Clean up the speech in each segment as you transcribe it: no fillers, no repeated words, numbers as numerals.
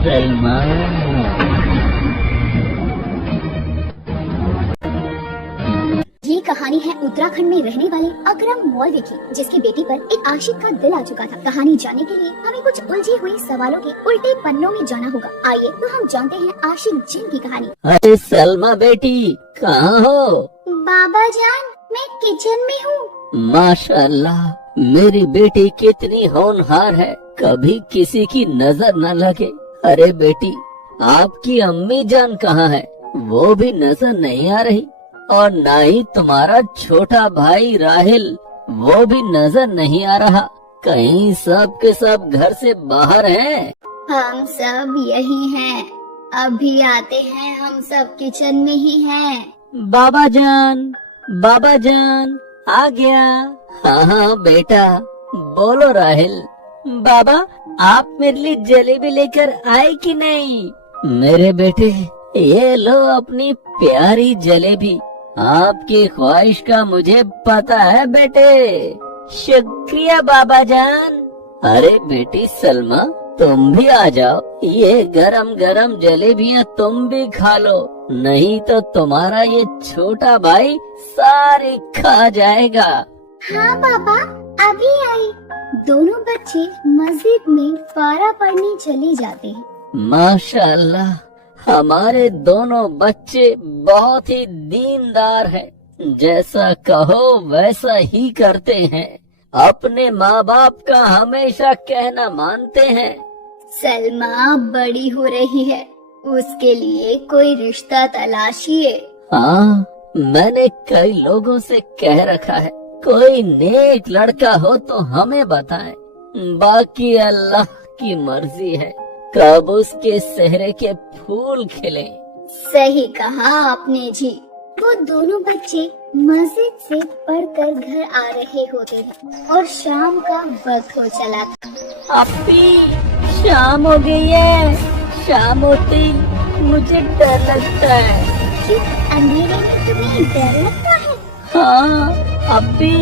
सलमा, ये कहानी है उत्तराखंड में रहने वाले अकरम मौलवी की, जिसकी बेटी पर एक आशिक का दिल आ चुका था। कहानी जानने के लिए हमें कुछ उलझे हुए सवालों के उल्टे पन्नों में जाना होगा। आइए तो हम जानते हैं आशिक जिन की कहानी। अरे सलमा बेटी, कहाँ हो? बाबा जान, मैं किचन में हूँ। माशाअल्लाह, मेरी बेटी कितनी होनहार है, कभी किसी की नजर न लगे। अरे बेटी, आपकी अम्मी जान कहाँ है? वो भी नजर नहीं आ रही, और ना ही तुम्हारा छोटा भाई राहिल, वो भी नजर नहीं आ रहा। कहीं सब के सब घर से बाहर हैं? हम सब यही हैं, अभी आते हैं, हम सब किचन में ही हैं। बाबा जान, आ गया। हाँ हाँ बेटा, बोलो राहिल। बाबा, आप मेरे लिए जलेबी लेकर आए कि नहीं? मेरे बेटे, ये लो अपनी प्यारी जलेबी। आपकी ख्वाहिश का मुझे पता है बेटे। शुक्रिया बाबा जान। अरे बेटी सलमा, तुम भी आ जाओ, ये गरम गरम जलेबियाँ तुम भी खा लो, नहीं तो तुम्हारा ये छोटा भाई सारे खा जाएगा। हाँ पापा, अभी आई। दोनों बच्चे मस्जिद में फारा पढ़ने चले जाते हैं। माशाअल्लाह, हमारे दोनों बच्चे बहुत ही दीनदार हैं, जैसा कहो वैसा ही करते हैं, अपने माँ बाप का हमेशा कहना मानते हैं। सलमा बड़ी हो रही है, उसके लिए कोई रिश्ता तलाशिए। हाँ, मैंने कई लोगों से कह रखा है, कोई नेक लड़का हो तो हमें बताएं, बाकी अल्लाह की मर्जी है, कब उसके सेहरे के फूल खिले। सही कहा आपने जी। वो दोनों बच्चे मस्जिद से पढ़कर घर आ रहे होते हैं और शाम का वक्त हो चला था। अप्पी, शाम हो गई है। शाम होती मुझे डर लगता है। क्यों, अंधेरे में तुम्हें डर लगता है? हाँ अप्पी,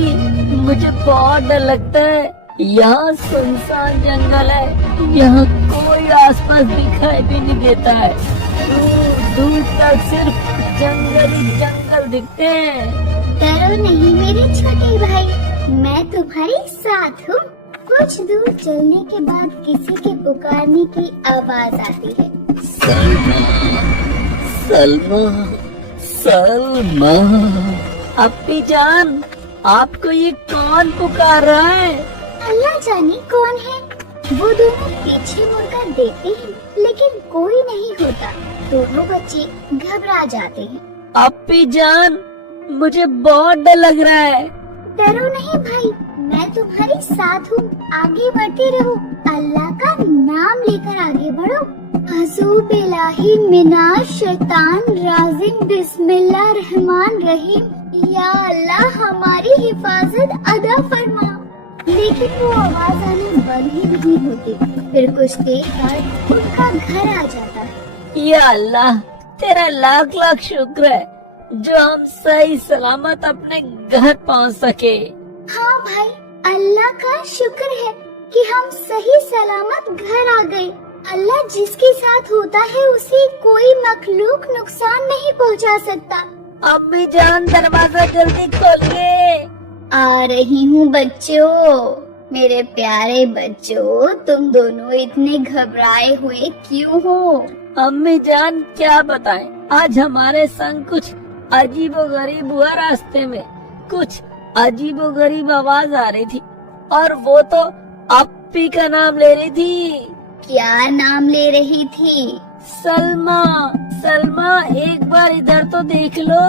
मुझे बहुत डर लगता है। यहाँ सुनसान जंगल है, यहाँ कोई आसपास दिखाई भी नहीं देता है, दूर दूर तक सिर्फ जंगल ही जंगल दिखते हैं। डरो नहीं मेरे छोटे भाई, मैं तुम्हारे साथ हूँ। कुछ दूर चलने के बाद किसी के पुकारने की आवाज आती है। सलमा, सलमा, सलमा। अप्पी जान, आपको ये कौन पुकार रहा है? अल्लाह जाने कौन है। वो दोनों पीछे मुड़कर देखते हैं, लेकिन कोई नहीं होता। दोनों बच्चे घबरा जाते हैं। अप्पी जान, मुझे बहुत डर लग रहा है। डरो नहीं भाई, मैं तुम्हारे साथ हूँ, आगे बढ़ते रहो, अल्लाह का नाम लेकर आगे बढ़ो। अज़ू बिल्लाहि मिनाश शैतान राजिम, बिस्मिल्लाह रहमान रहीम। या अल्लाह हमारी हिफाजत अदा फरमा। लेकिन वो आवाज आनी बंद ही नहीं होती। फिर कुछ देर बाद उनका घर आ जाता है। या अल्लाह, तेरा लाख लाख शुक्र है जो हम सही सलामत अपने घर पहुंच सके। हाँ भाई, अल्लाह का शुक्र है कि हम सही सलामत घर आ गए। अल्लाह जिसके साथ होता है उसे कोई मखलूक नुकसान नहीं पहुंचा सकता। अम्मी जान, दरवाजा जल्दी खोलिए। आ रही हूँ बच्चों, मेरे प्यारे बच्चों, तुम दोनों इतने घबराए हुए क्यों हो? अम्मी जान, क्या बताएं, आज हमारे संग कुछ अजीबोगरीब हुआ। रास्ते में कुछ अजीबोगरीब आवाज आ रही थी, और वो तो अप्पी का नाम ले रही थी। क्या नाम ले रही थी? सलमा। सलमा, एक बार इधर तो देख लो।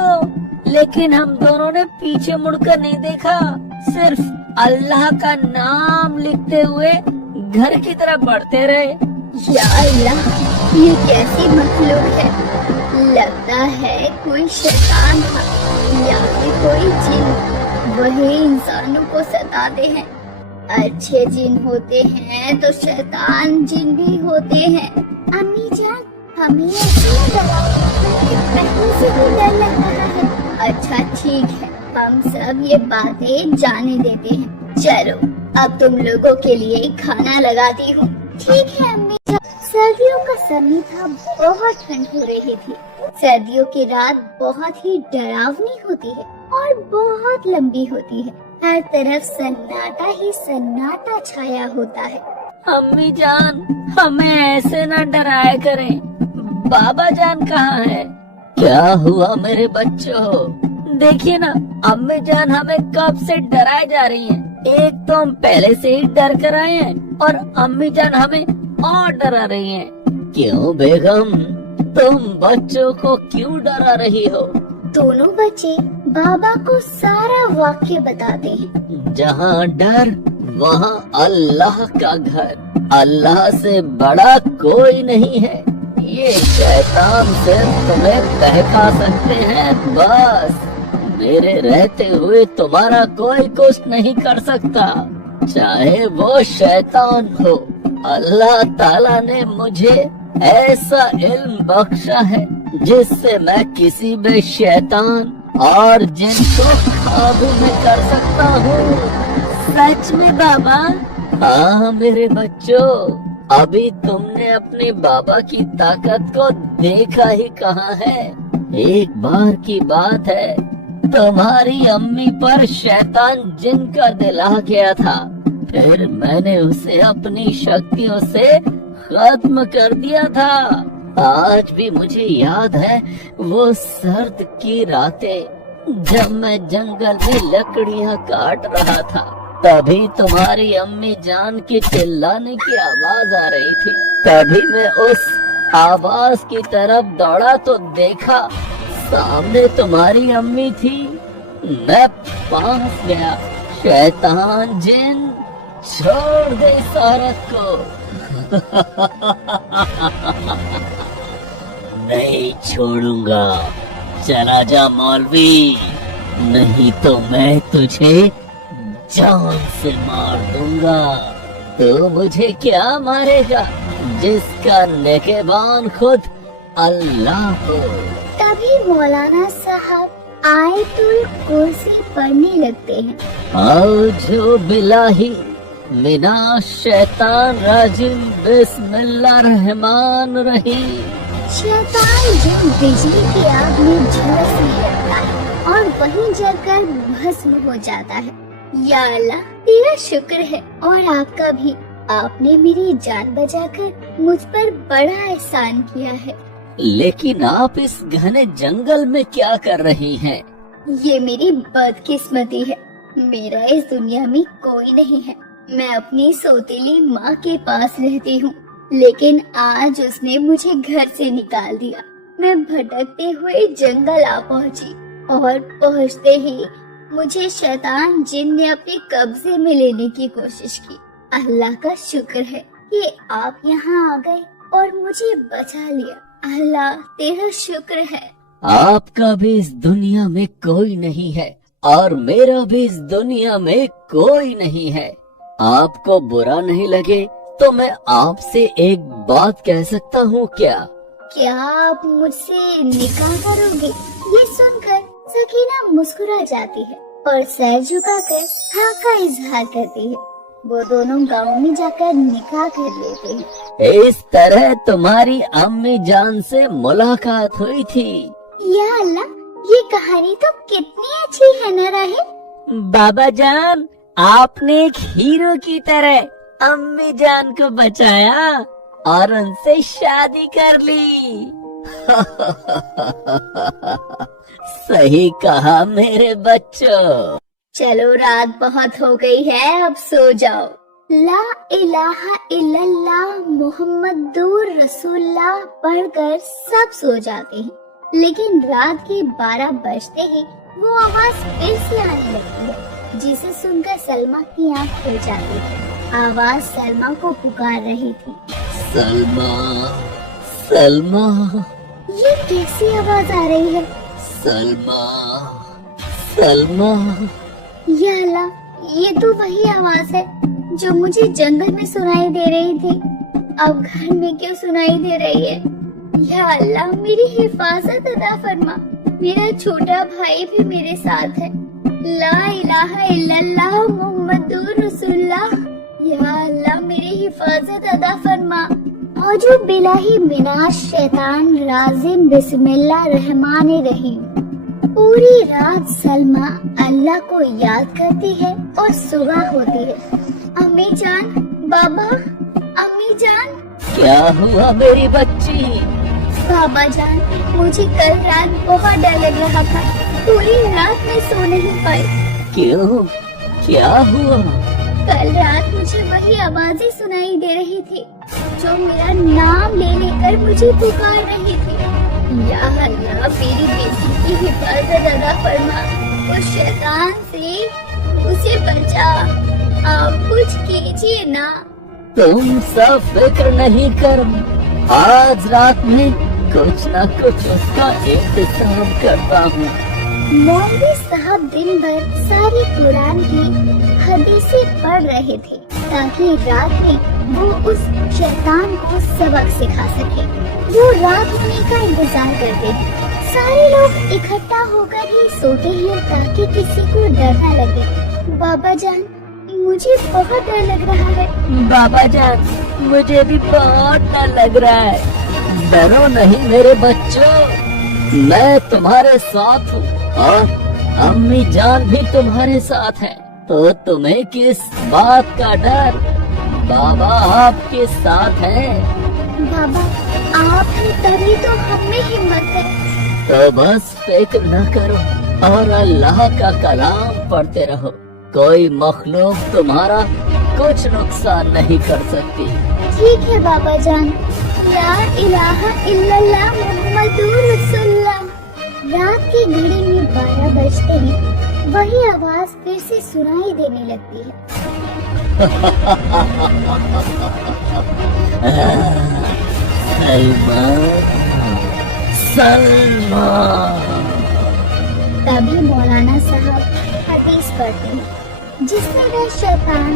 लेकिन हम दोनों ने पीछे मुड़कर नहीं देखा, सिर्फ अल्लाह का नाम लिखते हुए घर की तरफ बढ़ते रहे। या अल्लाह, ये कैसी मखलूक है? लगता है कोई शैतान था या फिर कोई जिन। वही इंसानों को सताते हैं। अच्छे जिन होते हैं तो शैतान जिन भी होते हैं। अम्मी जान, हमें ऐसे डराओ, पहले से ही डर लग रहा है। अच्छा ठीक है, हम सब ये बातें जाने देते हैं। चलो अब तुम लोगों के लिए खाना लगाती हूँ। ठीक है अम्मी। सर्दियों का समय था, बहुत ठंड हो रही थी। सर्दियों की रात बहुत ही डरावनी होती है और बहुत लंबी होती है। हर तरफ सन्नाटा ही सन्नाटा छाया होता है। अम्मी जान, हमें ऐसे न डराया करें। बाबा जान कहाँ है? क्या हुआ मेरे बच्चों? देखिए ना, अम्मी जान हमें कब से डराए जा रही हैं। एक तो हम पहले से ही डर कर आए हैं और अम्मी जान हमें और डरा रही हैं। क्यों बेगम, तुम बच्चों को क्यों डरा रही हो? दोनों बच्चे बाबा को सारा वाक्य बताते हैं। जहाँ डर वहाँ अल्लाह का घर। अल्लाह से बड़ा कोई नहीं है। ये शैतान सिर्फ तुम्हें बहका सकते हैं बस। मेरे रहते हुए तुम्हारा कोई कुछ नहीं कर सकता, चाहे वो शैतान हो। अल्लाह ताला ने मुझे ऐसा इल्म बख्शा है जिससे मैं किसी भी शैतान और जिन को काबू में कर सकता हूँ। सच में बाबा? हाँ मेरे बच्चों, अभी तुमने अपने बाबा की ताकत को देखा ही कहाँ है। एक बार की बात है, तुम्हारी अम्मी पर शैतान जिन का दिल आ गया था, फिर मैंने उसे अपनी शक्तियों से खत्म कर दिया था। आज भी मुझे याद है वो सर्द की रातें जब मैं जंगल में लकड़ियाँ काट रहा था। तभी तुम्हारी अम्मी जान के चिल्लाने की आवाज आ रही थी। तभी मैं उस आवाज की तरफ दौड़ा तो देखा सामने तुम्हारी अम्मी थी। मैं पास गया। शैतान जिन, छोड़ दे इस औरत को। नहीं छोड़ूंगा। चला जा मौलवी, नहीं तो मैं तुझे जान से मार दूंगा। तो मुझे क्या मारेगा जिसका निगहबान खुद अल्लाह हो। तभी मौलाना साहब आयतुल कुर्सी पढ़ने लगते हैं। औजो बिलाही मिना शैतान राजिम बिस्मिल्लाह रहमान रहीम। शैतान जिन बिजली की आग में झुलसने लगता है और वहीं जलकर भस्म हो जाता है। या अल्लाह, तेरा शुक्र है और आपका भी। आपने मेरी जान बचाकर मुझ पर बड़ा एहसान किया है। लेकिन आप इस घने जंगल में क्या कर रही हैं? ये मेरी बदकिस्मती है। मेरा इस दुनिया में कोई नहीं है। मैं अपनी सौतेली माँ के पास रहती हूँ, लेकिन आज उसने मुझे घर से निकाल दिया। मैं भटकते हुए जंगल आ पहुँची और पहुँचते ही मुझे शैतान जिन ने अपने कब्जे में लेने की कोशिश की। अल्लाह का शुक्र है कि आप यहाँ आ गए और मुझे बचा लिया। अल्लाह तेरा शुक्र है। आपका भी इस दुनिया में कोई नहीं है और मेरा भी इस दुनिया में कोई नहीं है। आपको बुरा नहीं लगे तो मैं आपसे एक बात कह सकता हूँ क्या? क्या आप मुझसे निकाह करोगे? ये सुनकर सकीना मुस्कुरा जाती है और सर झुकाकर हाँ का इजहार करती है। वो दोनों गांव में जाकर निकाह कर लेते हैं। इस तरह तुम्हारी अम्मी जान से मुलाकात हुई थी। या अल्लाह, ये कहानी तो कितनी अच्छी है न राहिल। बाबा जान, आपने एक हीरो की तरह अम्मी जान को बचाया और उनसे शादी कर ली। सही कहा मेरे बच्चों। चलो रात बहुत हो गई है, अब सो जाओ। ला इलाहा इल्लल्लाह मुहम्मदुर रसूलुल्लाह पढ़कर सब सो जाते हैं, लेकिन रात के 12 बजते ही वो आवाज फिर से आने लगती है, जिसे सुनकर सलमा की आँख खुल जाती है। आवाज सलमा को पुकार रही थी। सलमा, सलमा, ये कैसी आवाज आ रही है? सलमा, सलमा। या अल्लाह, ये तो वही आवाज है जो मुझे जंगल में सुनाई दे रही थी। अब घर में क्यों सुनाई दे रही है? या अल्लाह, मेरी हिफाजत अता फरमा। मेरा छोटा भाई भी मेरे साथ है। ला इलाहा इल्लल्लाह मुहम्मदुर रसूलुल्लाह। या अल्लाह मेरी हिफाजत अदा फरमा। औजू बिलाही मिनाश शैतान राजिम बिस्मिल्लाह रहमान रहीम। पूरी रात सलमा अल्लाह को याद करती है और सुबह होती है। अम्मी जान, बाबा, अम्मी जान। क्या हुआ मेरी बच्ची? बाबा जान, मुझे कल रात बहुत डर लग रहा था। पूरी रात मैं सो नहीं पाई। क्यों, क्या हुआ? कल रात मुझे वही आवाजें सुनाई दे रही थी जो मेरा नाम ले लेकर मुझे पुकार रही थी। या अल्लाह मेरी बेटी की हिफाजत अदा फरमा। उस शैतान से उसे बचा। आप कुछ कीजिए ना। तुम सब फिक्र नहीं कर, आज रात में कुछ न कुछ उसका इंतजाम करता हूँ। मौलवी साहब दिन भर सारी कुरान की हदीसें पढ़ रहे थे ताकि रात में वो उस शैतान को सबक सिखा सके। वो रात होने का इंतजार करते हैं। सारे लोग इकट्ठा होकर ही सोते हैं ताकि किसी को डर न लगे। बाबा जान, मुझे बहुत डर लग रहा है। बाबा जान, मुझे भी बहुत डर लग रहा है। डरो नहीं मेरे बच्चों, मैं तुम्हारे साथ हूँ और अम्मी जान भी तुम्हारे साथ है। तो तुम्हें किस बात का डर? बाबा आपके साथ है। बाबा आप हैं तभी तो हमें हिम्मत है। तो बस फिक्र न करो और अल्लाह का कलाम पढ़ते रहो। कोई मखलूक तुम्हारा कुछ नुकसान नहीं कर सकती। ठीक है बाबा जान। ला इलाहा इल्लल्लाह मुहम्मदुर रसूलुल्लाह। रात की घड़ी में 12 बजते ही वही आवाज फिर से सुनाई देने लगती है। सलमा। तभी मौलाना साहब हदीस पढ़ते हैं जिसमें वह शैतान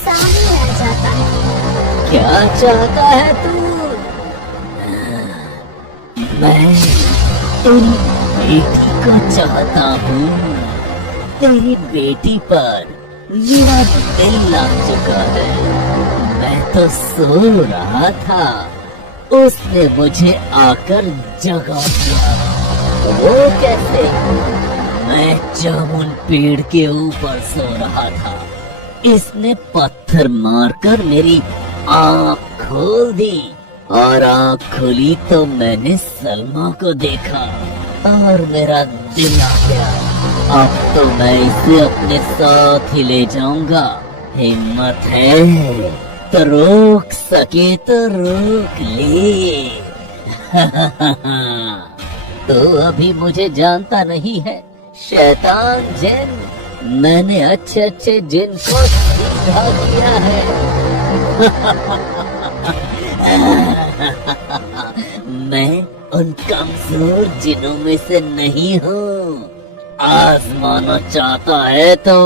सामने आ जाता है। क्या चाहता है तू? मैं तेरी बेटी को चाहता हूँ। तेरी बेटी पर मेरा दिल लग चुका है। मैं तो सो रहा था, उसने मुझे आकर जगा दिया। वो कैसे? मैं जामुन पेड़ के ऊपर सो रहा था, इसने पत्थर मारकर मेरी आँख खोल दी और आँख खुली तो मैंने सलमा को देखा और मेरा दिल आ गया। अब तो मैं इसे अपने साथ ही ले जाऊंगा। हिम्मत है तो रोक सके तो रोक ले। तो अभी मुझे जानता नहीं है शैतान जिन। मैंने अच्छे अच्छे जिन को सीधा किया है। मैं उन कमजोर जिनों में से नहीं हूँ। आजमाना चाहता है तो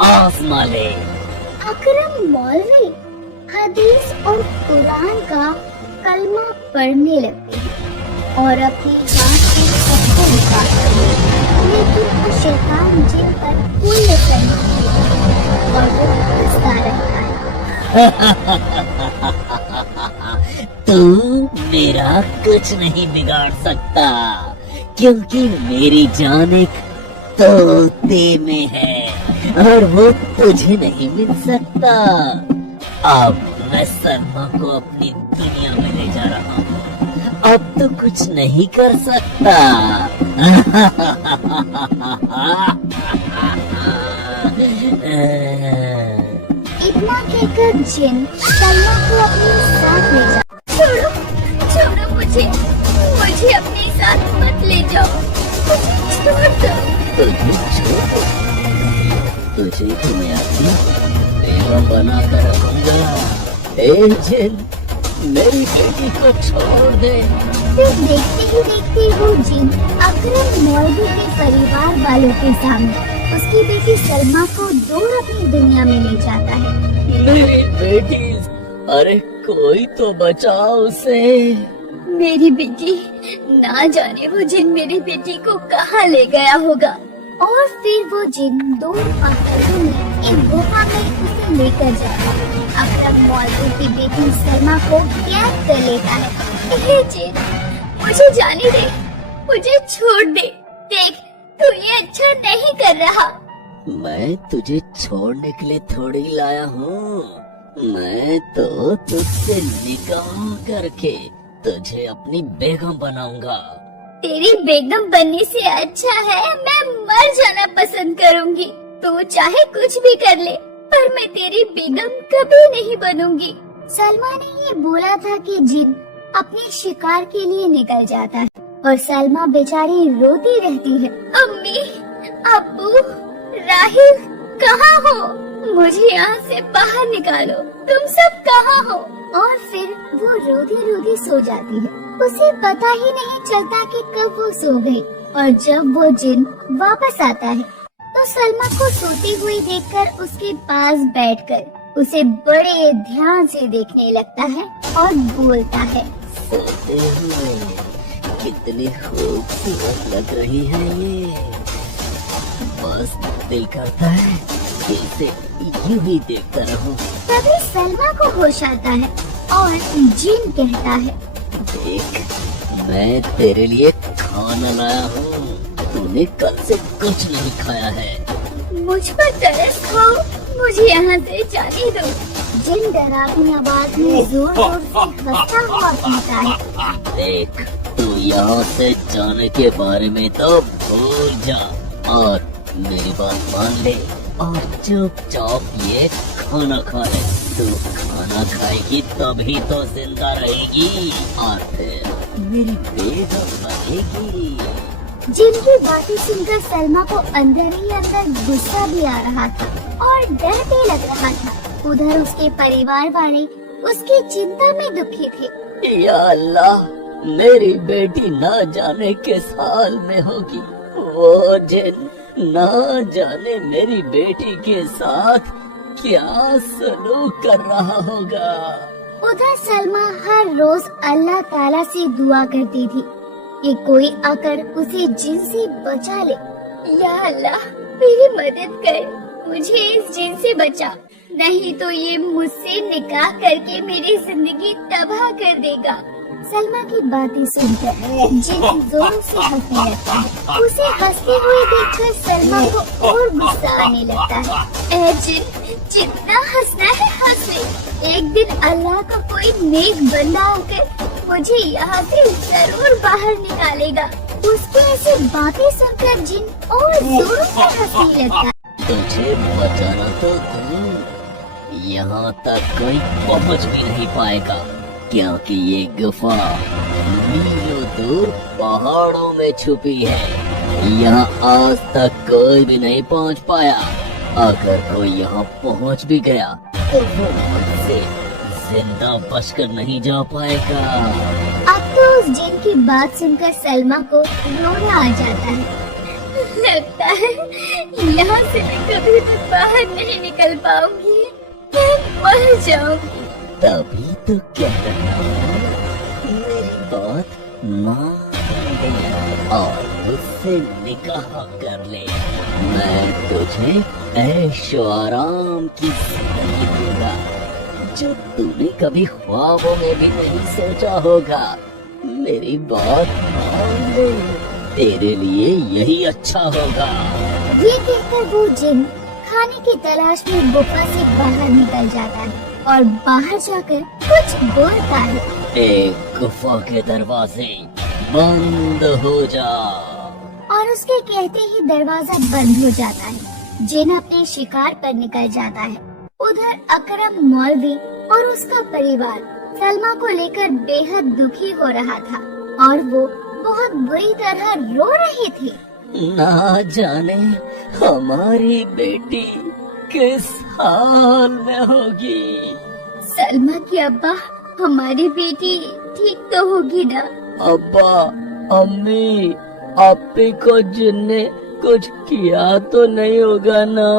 आजमा ले। अकरम मौलवी हदीस और कुरान का कलमा पढ़ने लगते हैं और अपने हाथ से सबको निकालते हैं। लेकिन वो शैतान जिन पर कोई असर नहीं होता और वो हंसता रहता है। तू मेरा कुछ नहीं बिगाड़ सकता क्योंकि मेरी जान एक तोते में है और वो तुझे नहीं मिल सकता। अब मैं सलमा को अपनी दुनिया में ले जा रहा हूँ। अब तो कुछ नहीं कर सकता। इतना कहकर जिन सलमा को अपने साथ ले जा। छोड़ो, छोड़ो मुझे, मुझे अपने साथ मत ले जाओ, मुझे छोड़ दो। तुझे तो मैं अपनी बेवा बना कर रखूंगा। ए जिन, मेरी बेटी को छोड़ दे। फिर देखते ही देखते वो जिन अकरम मौलवी के परिवार वालों के सामने उसकी बेटी सलमा को दूर अपनी दुनिया में ले जाता है। मेरी बेटी, अरे कोई तो बचाओ उसे। मेरी बेटी, ना जाने वो जिन मेरी बेटी को कहाँ ले गया होगा और फिर वो जिन दो पत्थरों में एक गुफा में उसे लेकर जाता है। अकरम मौलवी की बेटी सलमा को कैद कर लेता है। हे जिन, मुझे जाने दे, मुझे छोड़ दे। देख, तू ये अच्छा नहीं कर रहा। मैं तुझे छोड़ने के लिए थोड़ी लाया हूँ। मैं तो तुझसे निकाह करके तुझे अपनी बेगम बनाऊंगा। तेरी बेगम बनने से अच्छा है मैं मर जाना पसंद करूंगी। तू चाहे कुछ भी कर ले, पर मैं तेरी बेगम कभी नहीं बनूंगी। सलमा ने ये बोला था कि जिन अपने शिकार के लिए निकल जाता है और सलमा बेचारी रोती रहती है। अम्मी, अब्बू, राहिल, कहाँ हो? मुझे यहाँ से बाहर निकालो। तुम सब कहाँ हो? और फिर वो रोती रोती सो जाती है। उसे पता ही नहीं चलता कि कब वो सो गई। और जब वो जिन वापस आता है तो सलमा को सोती हुई देखकर उसके पास बैठकर उसे बड़े ध्यान से देखने लगता है और बोलता है, सोते हुए कितनी खूबसूरत लग रही है ये। बस दिल करता है कि इसे यूं ही देखता रहूं। तभी सलमा को होश आता है और जिन कहता है, देख, मैं तेरे लिए खाना लाया हूँ। तूने कल से कुछ नहीं खाया है। मुझ पर तरस खाओ, मुझे यहाँ से जाने दो। जिन डरावनी आवाज में जोर जोर से हंसता हुआ कहता है, देख, तू यहाँ से जाने के बारे में तो भूल जा और मेरी बात मान ले और चुपचाप ये खाना खा ले। तू खाना खाएगी तभी तो जिंदा रहेगी और फिर मेरी बेगम बनेगी। जिनकी बातें सुनकर सलमा को अंदर ही अंदर गुस्सा भी आ रहा था और डर भी लग रहा था। उधर उसके परिवार वाले उसकी चिंता में दुखी थे। या अल्लाह, मेरी बेटी ना जाने किस हाल में होगी। वो जिन ना जाने मेरी बेटी के साथ क्या सलूक कर रहा होगा। उधर सलमा हर रोज अल्लाह ताला से दुआ करती थी कि कोई आकर उसे जिन से बचा ले। या अल्लाह, मेरी मदद कर, मुझे इस जिन से बचा, नहीं तो ये मुझसे निकाह करके मेरी जिंदगी तबाह कर देगा। सलमा की बातें सुनकर जिन जोर से हंसने लगता है। उसे हंसते हुए देखकर सलमा को और गुस्सा आने लगता है। ऐ जिन, जितना हंसना है हंस ले। एक दिन अल्लाह का कोई नेक बंदा आकर मुझे यहाँ से जरूर बाहर निकालेगा। उसकी ऐसी बातें सुनकर जिन और जोर से हंसने लगता है। तुझे बचाना तो यहाँ तक कोई पहुँच भी नहीं पाएगा, क्योंकि ये गुफा मीलों दूर पहाड़ों में छुपी है। यहाँ आज तक कोई भी नहीं पहुँच पाया। अगर कोई यहाँ पहुँच भी गया तो वो मुझसे जिंदा बचकर नहीं जा पाएगा। अब तो उस जिन की बात सुनकर सलमा को रोना आ जाता है। लगता है यहाँ से मैं कभी तक बाहर नहीं निकल पाऊंगी, मैं मर जाऊंगी। तभी तो कह रहा हूँ, मेरी बात मान ले और मुझसे निकाह कर ले। मैं तुझे ऐशो आराम की जिंदगी दूंगा जो तूने कभी ख्वाबों में भी नहीं सोचा होगा। मेरी बात मान ले, तेरे लिए यही अच्छा होगा। ये कहकर वो जिन खाने की तलाश में गुफा से बाहर निकल जाता है और बाहर जाकर कुछ बोलता है। एक गुफा के दरवाजे बंद हो जा। और उसके कहते ही दरवाजा बंद हो जाता है। जिन अपने शिकार पर निकल जाता है। उधर अकरम मौलवी और उसका परिवार सलमा को लेकर बेहद दुखी हो रहा था और वो बहुत बुरी तरह रो रहे थे। ना जाने हमारी बेटी किस हाल में होगी। सलमा की अब्बा, हमारी बेटी ठीक तो होगी ना? अब्बा, अम्मी, आपी को जिनने कुछ किया तो नहीं होगा ना?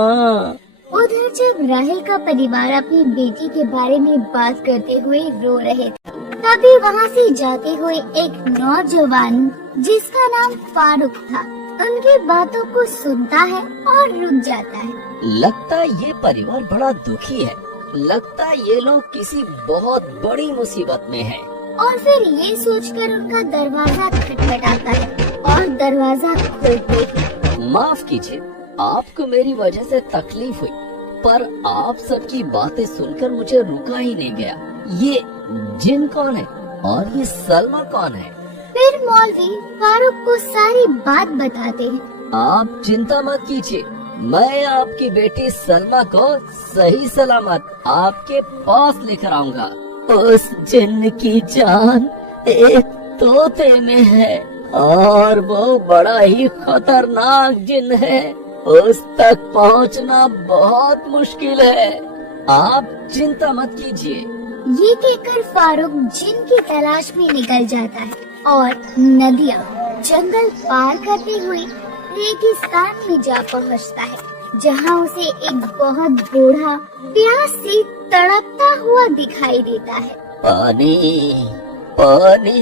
उधर जब राहिल का परिवार अपनी बेटी के बारे में बात करते हुए रो रहे थे, तभी वहाँ से जाते हुए एक नौजवान जिसका नाम फारूक था उनकी बातों को सुनता है और रुक जाता है। लगता है ये परिवार बड़ा दुखी है। लगता है ये लोग किसी बहुत बड़ी मुसीबत में हैं। और फिर ये सोचकर उनका दरवाजा खटखटाता है और दरवाजा खोलते ही माफ कीजिए, आपको मेरी वजह से तकलीफ हुई, पर आप सबकी बातें सुनकर मुझे रुका ही नहीं गया। ये जिन कौन है और ये सलमा कौन है? फिर मौलवी फारूक को सारी बात बताते हैं। आप चिंता मत कीजिए, मैं आपकी बेटी सलमा को सही सलामत आपके पास लेकर आऊंगा। उस जिन्न की जान एक तोते में है और वो बड़ा ही खतरनाक जिन्न है। उस तक पहुंचना बहुत मुश्किल है। आप चिंता मत कीजिए। ये कहकर फारूक जिन की तलाश में निकल जाता है और नदियाँ जंगल पार करते हुए रेगिस्तान में जा पहुंचता है, जहाँ उसे एक बहुत बूढ़ा प्यास से तड़पता हुआ दिखाई देता है। पानी, पानी,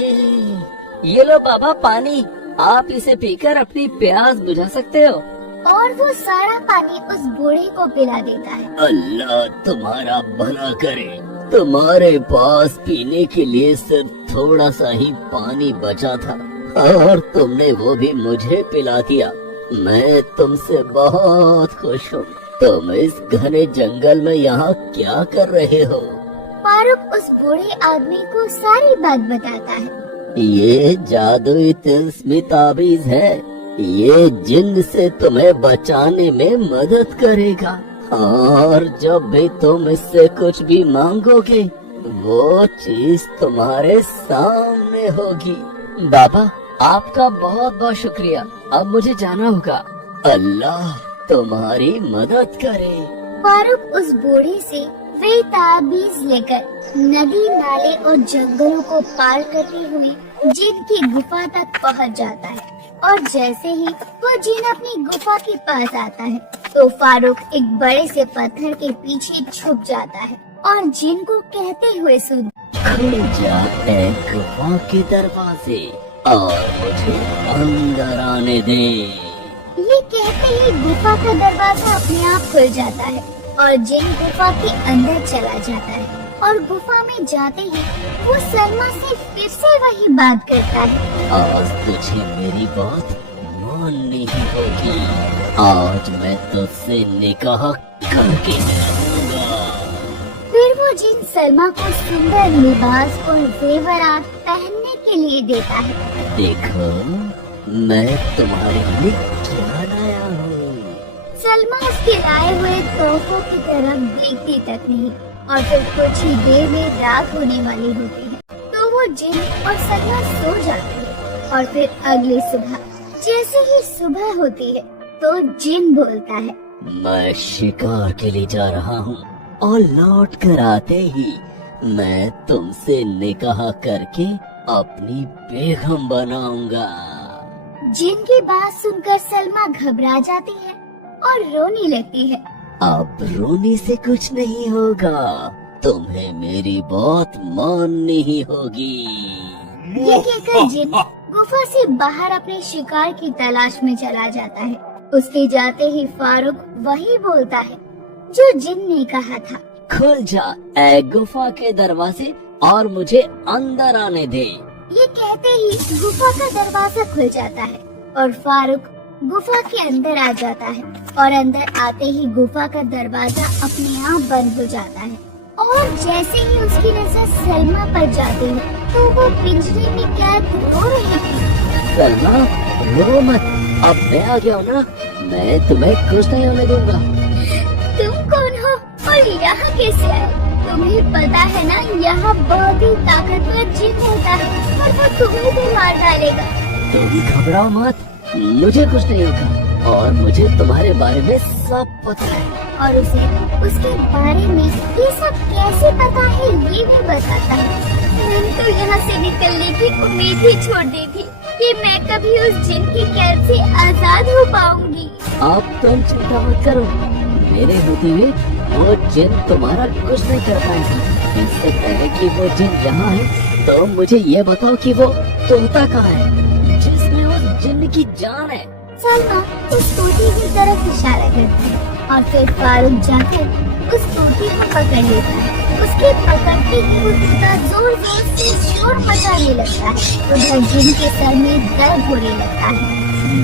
ये लो बाबा पानी, आप इसे पीकर अपनी प्यास बुझा सकते हो। और वो सारा पानी उस बूढ़े को पिला देता है। अल्लाह तुम्हारा भला करे, तुम्हारे पास पीने के लिए सिर्फ थोड़ा सा ही पानी बचा था और तुमने वो भी मुझे पिला दिया। मैं तुमसे बहुत खुश हूँ। तुम इस घने जंगल में यहाँ क्या कर रहे हो? फारूक उस बूढ़े आदमी को सारी बात बताता है। ये जादुई तिलस्मी ताबीज है, ये जिन्न से तुम्हें बचाने में मदद करेगा और जब भी तुम इससे कुछ भी मांगोगे वो चीज तुम्हारे सामने होगी। बाबा आपका बहुत बहुत शुक्रिया, अब मुझे जाना होगा। अल्लाह तुम्हारी मदद करे। फारूक उस बूढ़े से वे ताबीज लेकर नदी नाले और जंगलों को पार करते हुए जिन की गुफा तक पहुंच जाता है। और जैसे ही वो जिन अपनी गुफा के पास आता है तो फारूक एक बड़े से पत्थर के पीछे छुप जाता है और जिन को कहते हुए सुन, खुल जा ए गुफा के दरवाजे और मुझे अंदर आने दे। ये कहते ही गुफा का दरवाजा अपने आप खुल जाता है और जिन गुफा के अंदर चला जाता है और गुफा में जाते ही वो सलमा से फिर से वही बात करता है। आज तुझे मेरी बात माननी ही होगी। आज मैं तुझसे निकाह करके रहूंगा। फिर वो जिन सलमा को सुंदर लिबास और जेवरात पहनने के लिए देता है। देखो मैं तुम्हारे लिए क्या लाया हूँ। सलमा उसके लाए हुए तोहफों की तरफ देखती तक नहीं और फिर कुछ ही देर में रात होने वाली होती है तो वो जिन और सलमा सो जाते हैं। और फिर अगली सुबह जैसे ही सुबह होती है तो जिन बोलता है, मैं शिकार के लिए जा रहा हूँ और लौट कर आते ही मैं तुमसे निकाह करके अपनी बेगम बनाऊंगा। जिन की बात सुनकर सलमा घबरा जाती है और रोने लगती है। अब रोने से कुछ नहीं होगा, तुम्हें मेरी बात माननी ही होगी। ये कहकर जिन गुफा से बाहर अपने शिकार की तलाश में चला जाता है। उसके जाते ही फारूक वही बोलता है जो जिन ने कहा था, खुल जा ए गुफा के दरवाजे और मुझे अंदर आने दे। ये कहते ही गुफा का दरवाजा खुल जाता है और फारूक गुफा के अंदर आ जाता है और अंदर आते ही गुफा का दरवाजा अपने आप बंद हो जाता है। और जैसे ही उसकी नजर सलमा पर जाती है तो वो पिंजरे में कैद रो रही थी। सलमा रो मत, अब मैं आ गया हूँ ना, मैं तुम्हें कुछ नहीं होने दूंगा। तुम कौन हो और यहाँ कैसे आए? तुम्हें पता है ना यहाँ बहुत ही ताकतवर जिन होता है और वो तुम्हें भी मार डालेगा। तुम घबराओ मत, मुझे कुछ नहीं होगा और मुझे तुम्हारे बारे में सब पता है। और उसे उसके बारे में ये सब कैसे पता है ये भी बताता है। मैंने तो यहाँ से निकलने की उम्मीद ही छोड़ दी थी कि मैं कभी उस जिन की कैद से आजाद हो पाऊंगी। आप तुम चिंता मत करो, मेरे होते हुए वो जिन तुम्हारा कुछ नहीं कर पाएगा। इससे पहले कि वो जिन यहाँ है तो मुझे ये बताओ कि वो तोता कहाँ है जिसमें उस जिन की जान है। सलमा उस तोते की तरफ इशारा करती है और फिर फारूक जाकर उस तोते को पकड़ लेता है। उसके पकड़ते ही वो तोता जोर जोर से शोर मचाने लगता है। उधर जिन के सर में दर्द होने लगता है।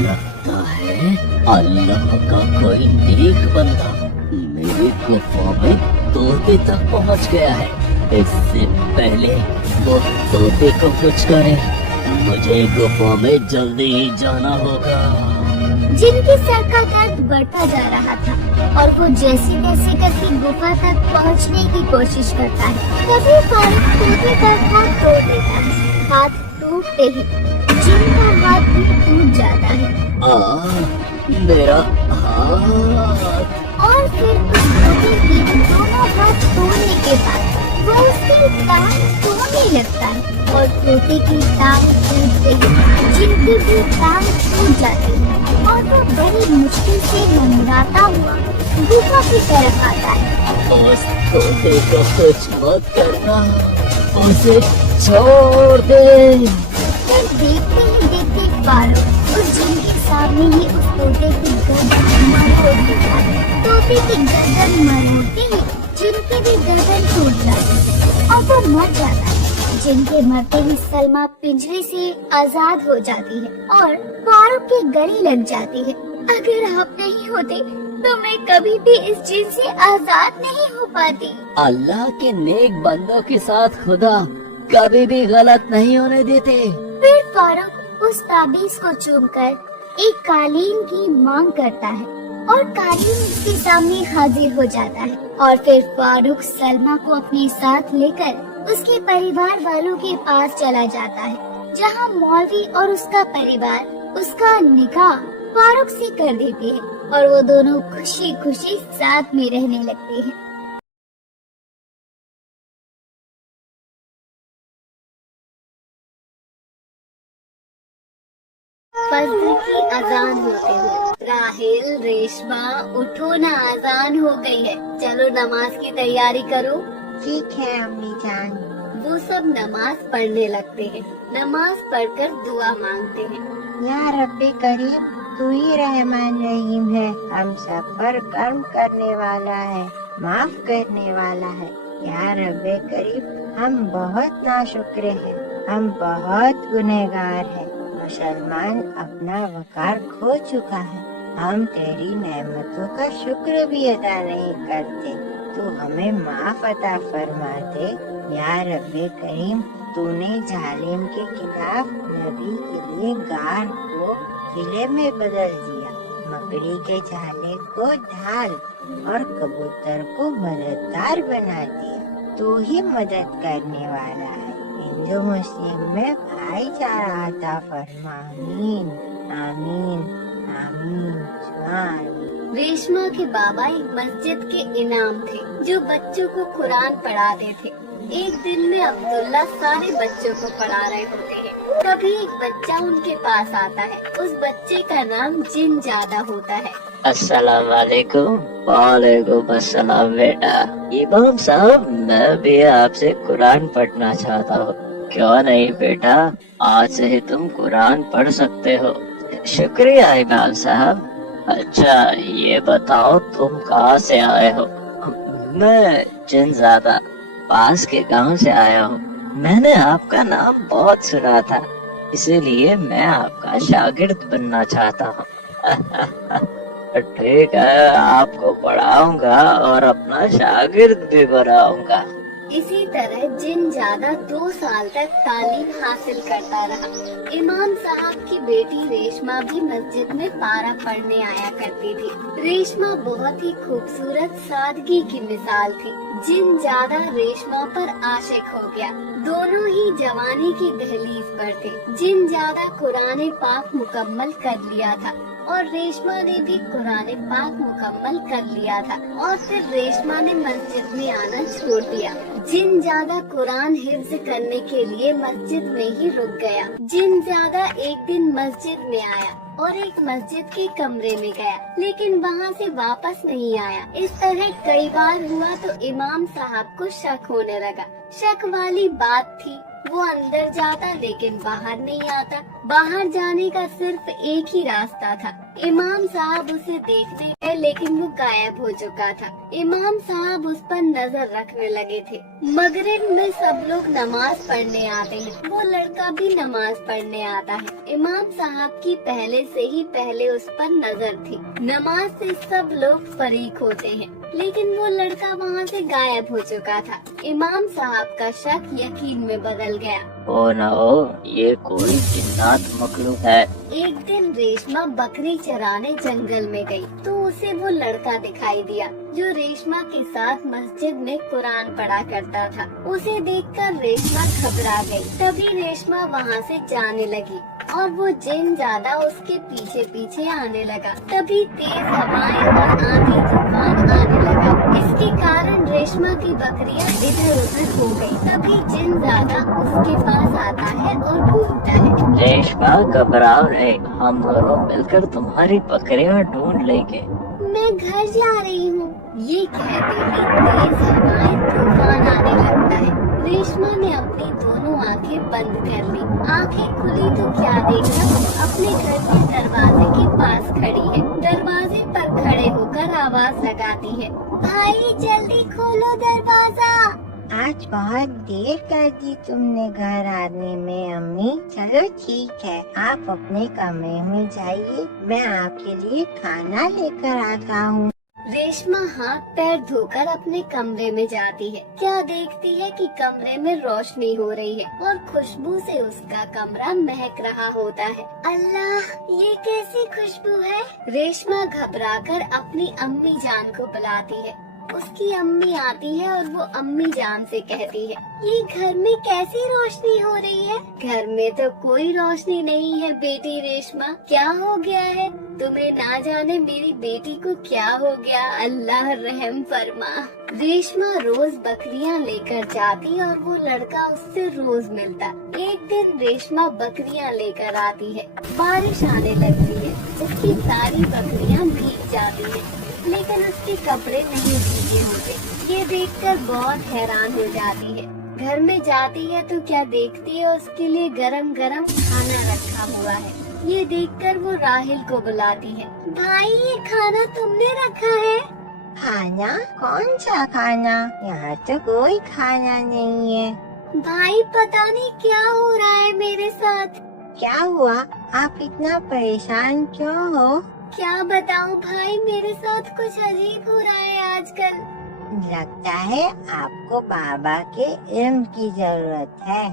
लगता है अल्लाह का कोई नेक बंदा मेरी गुफा में तोते तक पहुंच गया है। इससे पहले वो तोते को कुछ करे, मुझे गुफा में जल्दी ही जाना होगा। जिनके सर का दर्द बढ़ता जा रहा था और वो जैसे तैसे करके गुफा तक पहुंचने की कोशिश करता है। तभी फारूक तोते का हाथ तोड़ देता है। हाथ टूटते ही जिन का हाथ भी टूट जाता है मेरा हाथ। और फिर उस तोते के दोनों हाथ तोड़ने के बाद वो उसकी टांग तोड़ने लगता है और तोते की टांग टूटते ही जिनकी भी टांग टूट जाती है और वो बड़ी मुश्किल से मंगराता हुआ गुफा की तरफ आता है। उस तोते को कुछ मत करना, उसे छोड़ दे। फिर देखते ही देखते फारूक उस जिन के सामने ही उस तोते की गर्दन मरोड़ देता है। तोते की गर्दन मरोड़ते ही जिनकी भी गर्दन टूट जाती है और वो मर जाता है। जिनके मरते ही सलमा पिंजरे से आजाद हो जाती है और फारूक की गले लग जाती है। अगर आप नहीं होते तो मैं कभी भी इस जिन से आजाद नहीं हो पाती। अल्लाह के नेक बंदों के साथ खुदा कभी भी गलत नहीं होने देते। फिर फारूक उस ताबीज को चूमकर एक कालीन की मांग करता है और कालीन उसके सामने हाजिर हो जाता है। और फिर फारूक सलमा को अपने साथ लेकर उसके परिवार वालों के पास चला जाता है, जहां मौलवी और उसका परिवार उसका निकाह फारूक से कर देते हैं और वो दोनों खुशी खुशी साथ में रहने लगते हैं। फज्र की अजान होते हुए राहिल, रेशमा उठो ना, अजान हो गई है, चलो नमाज की तैयारी करो। ठीक है अम्मी जान। वो सब नमाज पढ़ने लगते हैं। नमाज पढ़कर दुआ मांगते हैं। या रब्बे करीम, तू ही रहमान रहीम है, हम सब पर कर्म करने वाला है, माफ करने वाला है। या रब्बे करीम, हम बहुत नाशुक्र हैं, हम बहुत गुनहगार हैं। मुसलमान अपना वकार खो चुका है, हम तेरी नेमतों का शुक्र भी अदा नहीं करते। तू हमें माफ अता फरमा दे। या रब्बे करीम, तूने जालिम के खिलाफ नबी के लिए गार को किले में बदल दिया, मकड़ी के झाले को ढाल और कबूतर को मददगार बना दिया। तू ही मदद करने वाला है, हिंदू मुस्लिम में भाईचारा अता फरमा। आमीन आमीन आमीन आमीन। रेशमा के बाबा एक मस्जिद के इमाम थे जो बच्चों को कुरान पढ़ाते थे। एक दिन में अब्दुल्ला सारे बच्चों को पढ़ा रहे होते हैं। तभी एक बच्चा उनके पास आता है। उस बच्चे का नाम जिन ज्यादा होता है। अस्सलाम वालेकुम। वालेकुम अस्सलाम बेटा। इमाम साहब, मैं भी आपसे कुरान पढ़ना चाहता हूँ। क्यों नहीं बेटा, आज से ही तुम कुरान पढ़ सकते हो। शुक्रिया इमाम साहब। अच्छा ये बताओ तुम कहाँ से आए हो? मैं जिनज़ादा पास के गांव से आया हूँ। मैंने आपका नाम बहुत सुना था, इसीलिए मैं आपका शागिर्द बनना चाहता हूँ। ठीक है, आपको पढ़ाऊंगा और अपना शागिर्द भी बनाऊंगा। इसी तरह जिन ज्यादा 2 साल तक तालीम हासिल करता रहा। इमाम साहब की बेटी रेशमा भी मस्जिद में पारा पढ़ने आया करती थी। रेशमा बहुत ही खूबसूरत सादगी की मिसाल थी। जिन ज्यादा रेशमा पर आशिक हो गया। दोनों ही जवानी की दहलीज पर थे। जिन ज्यादा कुरान पाक मुकम्मल कर लिया था और रेशमा ने भी कुरान पाक मुकम्मल कर लिया था और फिर रेशमा ने मस्जिद में आना छोड़ दिया। जिन ज्यादा कुरान हिफ्ज करने के लिए मस्जिद में ही रुक गया। जिन ज्यादा एक दिन मस्जिद में आया और एक मस्जिद के कमरे में गया, लेकिन वहाँ से वापस नहीं आया। इस तरह कई बार हुआ तो इमाम साहब को शक होने लगा। शक वाली बात थी, वो अंदर जाता लेकिन बाहर नहीं आता। बाहर जाने का सिर्फ एक ही रास्ता था। इमाम साहब उसे देखने गए लेकिन वो गायब हो चुका था। इमाम साहब उस पर नजर रखने लगे थे। मगरिब में सब लोग नमाज पढ़ने आते हैं, वो लड़का भी नमाज पढ़ने आता है। इमाम साहब की पहले से ही पहले उस पर नजर थी। नमाज से सब लोग फरीक होते हैं, लेकिन वो लड़का वहाँ से गायब हो चुका था। इमाम साहब का शक यकीन में बदल गया। ओ न हो, ये कोई जिन्नात मखलूक है। एक दिन रेशमा बकरी चराने जंगल में गई तो उसे वो लड़का दिखाई दिया जो रेशमा के साथ मस्जिद में कुरान पढ़ा करता था। उसे देखकर रेशमा घबरा गई। तभी रेशमा वहाँ से जाने लगी और वो जिन ज्यादा उसके पीछे पीछे आने लगा। तभी तेज हवाएं और आंधी तूफान आने लगा। इसके कारण रेशमा की बकरियां इधर उधर हो गई। तभी जिन ज्यादा उसके पास आता है और बोलता है, रेशमा घबराओ नहीं, हम दोनों मिलकर तुम्हारी बकरियां ढूंढ लेंगे। मैं घर जा रही हूँ। ये कहते ही तेज हवाएं तूफान आने लगता है। रेशमा ने अपनी दोनों आंखें बंद कर ली। आंखें खुली तो क्या देखा, अपने घर के दरवाजे के पास खड़ी है। दरवाजे पर खड़े होकर आवाज लगाती है, भाई जल्दी खोलो दरवाजा। आज बहुत देर कर दी तुमने घर आने में अम्मी। चलो ठीक है, आप अपने कमरे में जाइए, मैं आपके लिए खाना लेकर आता हूँ। रेशमा हाथ पैर धोकर अपने कमरे में जाती है। क्या देखती है कि कमरे में रोशनी हो रही है और खुशबू से उसका कमरा महक रहा होता है। अल्लाह, ये कैसी खुशबू है। रेशमा घबराकर अपनी अम्मी जान को बुलाती है। उसकी अम्मी आती है और वो अम्मी जान से कहती है, ये घर में कैसी रोशनी हो रही है। घर में तो कोई रोशनी नहीं है बेटी रेशमा, क्या हो गया है तुम्हें। ना जाने मेरी बेटी को क्या हो गया, अल्लाह रहम फरमा। रेशमा रोज बकरियां लेकर जाती और वो लड़का उससे रोज मिलता। एक दिन रेशमा बकरियां लेकर आती है। बारिश आने लगती है, उसकी सारी बकरियां भीग जाती है, लेकिन उसके कपड़े नहीं भीगे होते। ये देखकर बहुत हैरान हो जाती है। घर में जाती है तो क्या देखती है, उसके लिए गरम गरम खाना रखा हुआ है। ये देखकर वो राहिल को बुलाती है, भाई ये खाना तुमने रखा है। खाना? कौन सा खाना? यहाँ तो कोई खाना नहीं है। भाई पता नहीं क्या हो रहा है मेरे साथ। क्या हुआ? आप इतना परेशान क्यों हो? क्या बताऊं भाई, मेरे साथ कुछ अजीब हो रहा है आजकल। लगता है आपको बाबा के इल्म की जरूरत है।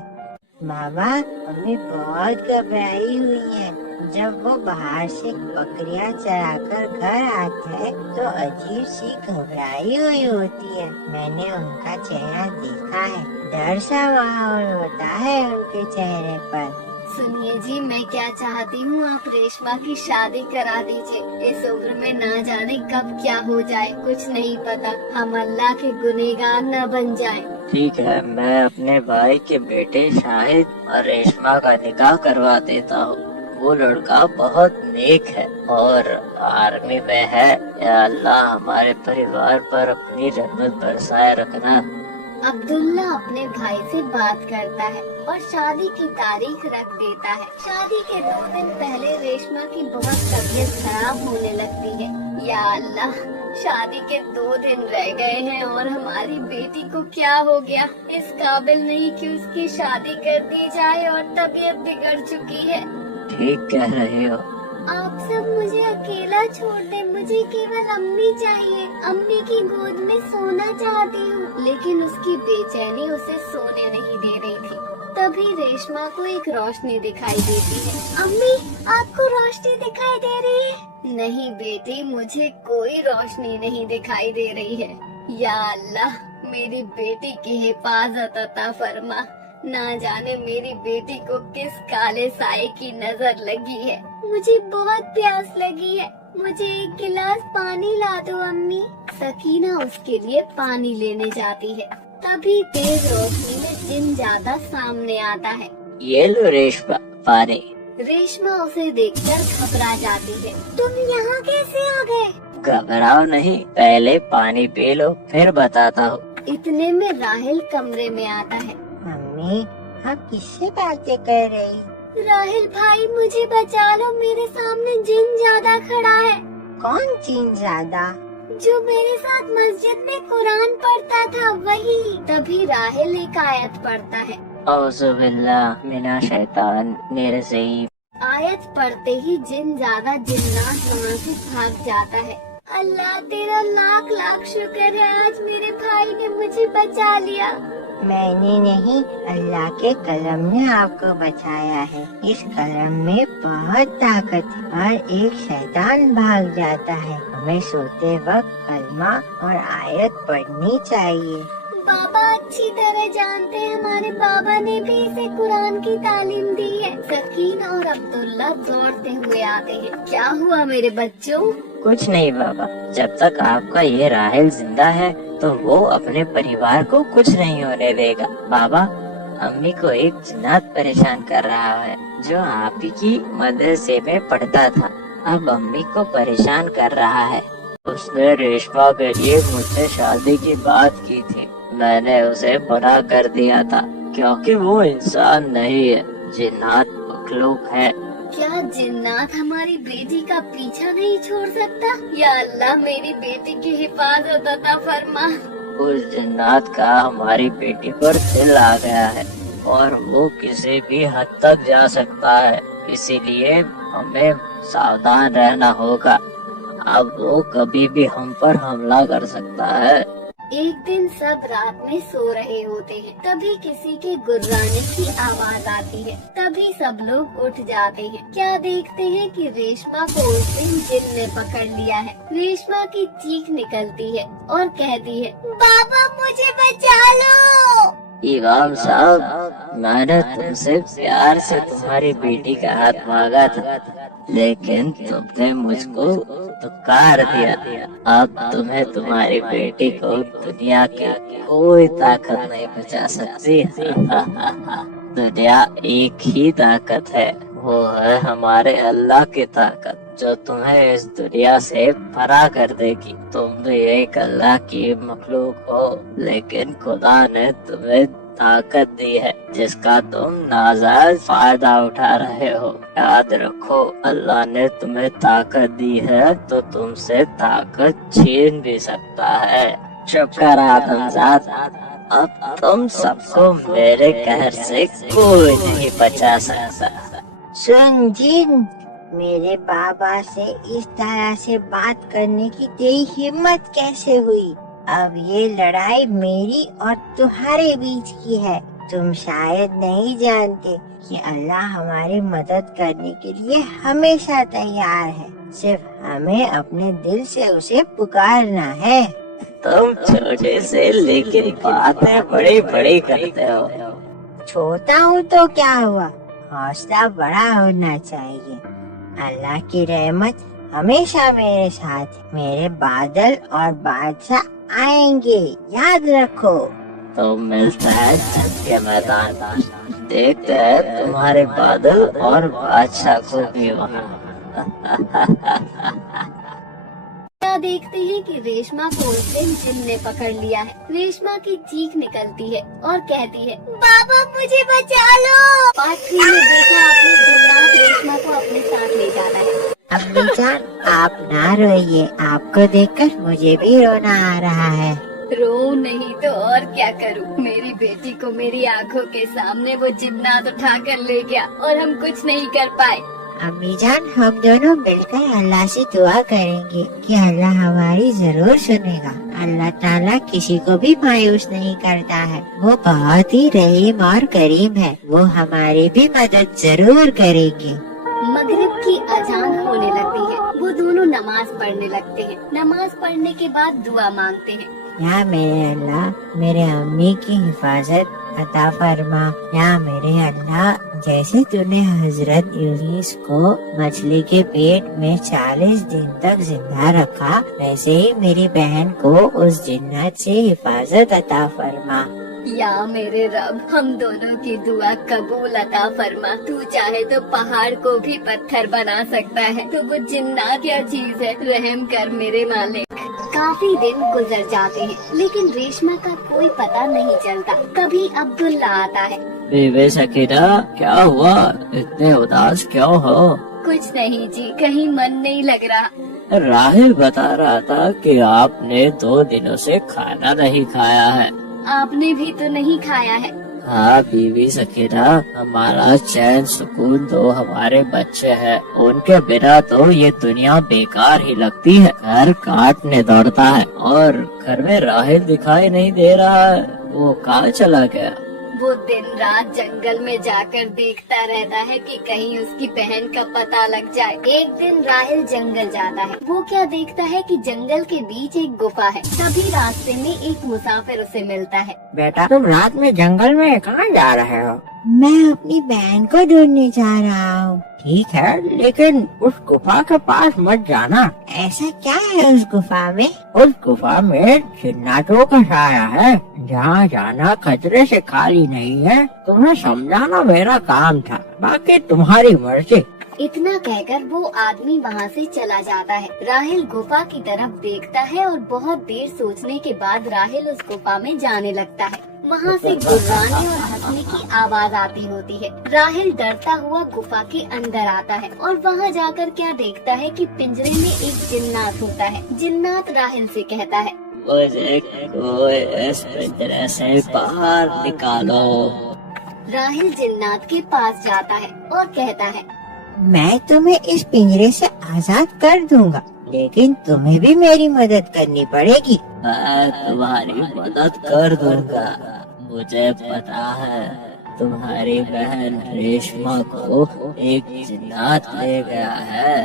बाबा अम्मी बहुत घबराई हुई है। जब वो बाहर से बकरियां चराकर घर आते हैं तो अजीब सी घबराई हुई होती है। मैंने उनका चेहरा देखा है, डर सा माहौल होता है उनके चेहरे पर। सुनिए जी, मैं क्या चाहती हूँ, आप रेशमा की शादी करा दीजिए। इस उम्र में ना जाने कब क्या हो जाए, कुछ नहीं पता। हम अल्लाह के गुनहगार न बन जाएं। ठीक है, मैं अपने भाई के बेटे शाहिद और रेशमा का निकाह करवा देता हूँ। वो लड़का बहुत नेक है और आर्मी में है। या अल्लाह हमारे परिवार पर अपनी रहमत बरसाए रखना। अब्दुल्ला अपने भाई से बात करता है और शादी की तारीख रख देता है। शादी के 2 दिन पहले रेशमा की बहुत तबीयत खराब होने लगती है। या अल्लाह, शादी के 2 दिन रह गए हैं और हमारी बेटी को क्या हो गया। इस काबिल नहीं कि उसकी शादी कर दी जाए और तबीयत बिगड़ चुकी है। ठीक कह रहे हो। आप सब मुझे अकेला छोड़ दे, मुझे केवल अम्मी चाहिए। अम्मी की गोद में सोना चाहती हूँ, लेकिन उसकी बेचैनी उसे सोने नहीं दे रही थी। तभी रेशमा को एक रोशनी दिखाई देती है। अम्मी, आपको रोशनी दिखाई दे रही है? नहीं बेटी, मुझे कोई रोशनी नहीं दिखाई दे रही है। या अल्लाह, मेरी बेटी की हिफाजत अता फरमा। ना जाने मेरी बेटी को किस काले साए की नजर लगी है। मुझे बहुत प्यास लगी है, मुझे एक गिलास पानी ला दो अम्मी। सकीना उसके लिए पानी लेने जाती है। तभी तेज रोशनी में जिन ज्यादा सामने आता है। ये लो रेशमा पानी। रेशमा उसे देखकर घबरा जाती है। तुम यहाँ कैसे आ गए? घबराओ नहीं, पहले पानी पी लो फिर बताता हूँ। इतने में राहिल कमरे में आता है। मम्मी, आप किससे बातें कर रही? राहिल भाई मुझे बचा लो, मेरे सामने जिन ज्यादा खड़ा है। कौन जिन ज्यादा? जो मेरे साथ मस्जिद में कुरान पढ़ता था वही। तभी राहिल एक आयत पढ़ता है। औज़ुबिल्लाह मिना शैतान मेरे सही। आयत पढ़ते ही जिन ज्यादा जिन्नात वहाँ से भाग जाता है। अल्लाह तेरा लाख लाख शुक्र है, आज मेरे भाई ने मुझे बचा लिया। मैंने नहीं, अल्लाह के कलम ने आपको बचाया है। इस कलम में बहुत ताकत है और एक शैतान भाग जाता है। हमें सोते वक्त कलमा और आयत पढ़नी चाहिए। बाबा अच्छी तरह जानते हैं, हमारे बाबा ने भी इसे कुरान की तालीम दी है। सकीन और अब्दुल्ला दौड़ते हुए आते हैं। क्या हुआ मेरे बच्चों? कुछ नहीं बाबा, जब तक आपका ये राहिल जिंदा है तो वो अपने परिवार को कुछ नहीं होने देगा। बाबा, अम्मी को एक जिन्नात परेशान कर रहा है जो आप ही की मदरसे में पढ़ता था, अब अम्मी को परेशान कर रहा है। उसने रेशमा के लिए मुझसे शादी की बात की थी, मैंने उसे मना कर दिया था क्योंकि वो इंसान नहीं है, जिन्नात मखलूक है। क्या जिन्नात हमारी बेटी का पीछा नहीं छोड़ सकता? या अल्लाह मेरी बेटी की हिफाजत अता फरमा। उस जिन्नात का हमारी बेटी पर दिल आ गया है और वो किसी भी हद तक जा सकता है, इसीलिए हमें सावधान रहना होगा। अब वो कभी भी हम पर हमला कर सकता है। एक दिन सब रात में सो रहे होते हैं, तभी किसी के गुर्राने की आवाज आती है। तभी सब लोग उठ जाते हैं। क्या देखते हैं कि रेशमा को उस दिन जिन ने पकड़ लिया है। रेशमा की चीख निकलती है और कहती है, बाबा मुझे बचा लो। इमाम साहब, मैंने तुमसे प्यार से तुम्हारी बेटी का हाथ मांगा था, लेकिन तुमने मुझको धुकार दिया। अब तुम्हें तुम्हारी बेटी को दुनिया की कोई ताकत नहीं बचा सकती। दुनिया एक ही ताकत है, वो है हमारे अल्लाह की ताकत, जो तुम्हें इस दुनिया से फरा कर देगी। तुम भी एक अल्लाह की मखलूक हो, लेकिन खुदा ने तुम्हें ताकत दी है जिसका तुम नाजायज फायदा उठा रहे हो। याद रखो, अल्लाह ने तुम्हें ताकत दी है तो तुमसे ताकत छीन भी सकता है। चुप कर आदमजाद, अब तुम सबको मेरे कहर से कोई नहीं बचा सकता। सुन जिन, मेरे बाबा से इस तरह से बात करने की तेरी हिम्मत कैसे हुई? अब ये लड़ाई मेरी और तुम्हारे बीच की है। तुम शायद नहीं जानते कि अल्लाह हमारी मदद करने के लिए हमेशा तैयार है, सिर्फ हमें अपने दिल से उसे पुकारना है। तुम छोटे से लेकिन बातें बड़ी बड़ी करते हो। छोटा हूँ तो क्या हुआ, हौसला बड़ा होना चाहिए। अल्लाह की रहमत हमेशा मेरे साथ। मेरे बादल और बादशाह आएंगे, याद रखो। तो मिलता है जंग के मैदान, देखते हैं तुम्हारे बादल और बादशाह को भी वहाँ। क्या देखते हैं कि रेशमा को उस दिन जिन ने पकड़ लिया है। रेशमा की चीख निकलती है और कहती है, बाबा मुझे बचा लो। पार्ट 3 में देखा आपने, जिन्नात रेशमा को अपने साथ ले जाता है। अम्मी जान, आप ना रोइए, आपको देखकर मुझे भी रोना आ रहा है। रो नहीं तो और क्या करूं? मेरी बेटी को मेरी आंखों के सामने वो जिन्नात उठा कर ले गया और हम कुछ नहीं कर पाए। अम्मी जान, हम दोनों मिलकर अल्लाह से दुआ करेंगे कि अल्लाह हमारी जरूर सुनेगा। अल्लाह ताला किसी को भी मायूस नहीं करता है, वो बहुत ही रहीम और करीम है, वो हमारी भी मदद जरूर करेंगे। मगरिब की अजान होने लगती है, वो दोनों नमाज पढ़ने लगते हैं। नमाज पढ़ने के बाद दुआ मांगते हैं। या मेरे अल्लाह, मेरे अम्मी की हिफाजत अता फरमा। या मेरे अल्लाह, जैसे तूने हजरत यूनुस को मछली के पेट में 40 दिन तक जिंदा रखा, वैसे ही मेरी बहन को उस जिन्नत से हिफाजत अता फरमा। या मेरे रब, हम दोनों की दुआ कबूल अता फरमा। तू चाहे तो पहाड़ को भी पत्थर बना सकता है, तो वो जिन्ना क्या चीज है, रहम कर मेरे मालिक। काफी दिन गुजर जाते हैं, लेकिन रेशमा का कोई पता नहीं चलता। कभी अब्दुल्ला आता है। बीवी सकीना, क्या हुआ, इतने उदास क्यों हो? कुछ नहीं जी, कहीं मन नहीं लग रहा। राहिल बता रहा था कि आपने 2 दिनों से खाना नहीं खाया है। आपने भी तो नहीं खाया है। हाँ बीवी सकीना, हमारा चैन सुकून तो हमारे बच्चे हैं, उनके बिना तो ये दुनिया बेकार ही लगती है। घर काटने दौड़ता है और घर में राहिल दिखाई नहीं दे रहा है, वो कहाँ चला गया? वो दिन रात जंगल में जाकर देखता रहता है कि कहीं उसकी बहन का पता लग जाए। एक दिन राहिल जंगल जाता है। वो क्या देखता है कि जंगल के बीच एक गुफा है। तभी रास्ते में एक मुसाफिर उसे मिलता है। बेटा, तुम रात में जंगल में कहाँ जा रहे हो? मैं अपनी बहन को ढूंढने जा रहा हूँ। ठीक है, लेकिन उस गुफा के पास मत जाना। ऐसा क्या है उस गुफा में? उस गुफा में जिन्नातों का साया है। जहाँ जाना खतरे से खाली नहीं है। तुम्हें समझाना मेरा काम था, बाकी तुम्हारी मर्जी। इतना कहकर वो आदमी वहाँ से चला जाता है। राहिल गुफा की तरफ देखता है और बहुत देर सोचने के बाद राहिल उस गुफा में जाने लगता है। वहाँ से गुर्राने और हंसने की आवाज आती होती है। राहिल डरता हुआ गुफा के अंदर आता है और वहाँ जाकर क्या देखता है कि पिंजरे में एक जिन्नात होता है। जिन्नात राहिल से कहता है, मुझे कोई इस पिंजरे से बाहर निकालो। राहिल जिन्नात के पास जाता है और कहता है, मैं तुम्हें इस पिंजरे से आजाद कर दूंगा, लेकिन तुम्हें भी मेरी मदद करनी पड़ेगी। मैं तुम्हारी मदद कर दूंगा। मुझे पता है तुम्हारी बहन रेशमा को एक जिन्नात ले गया है।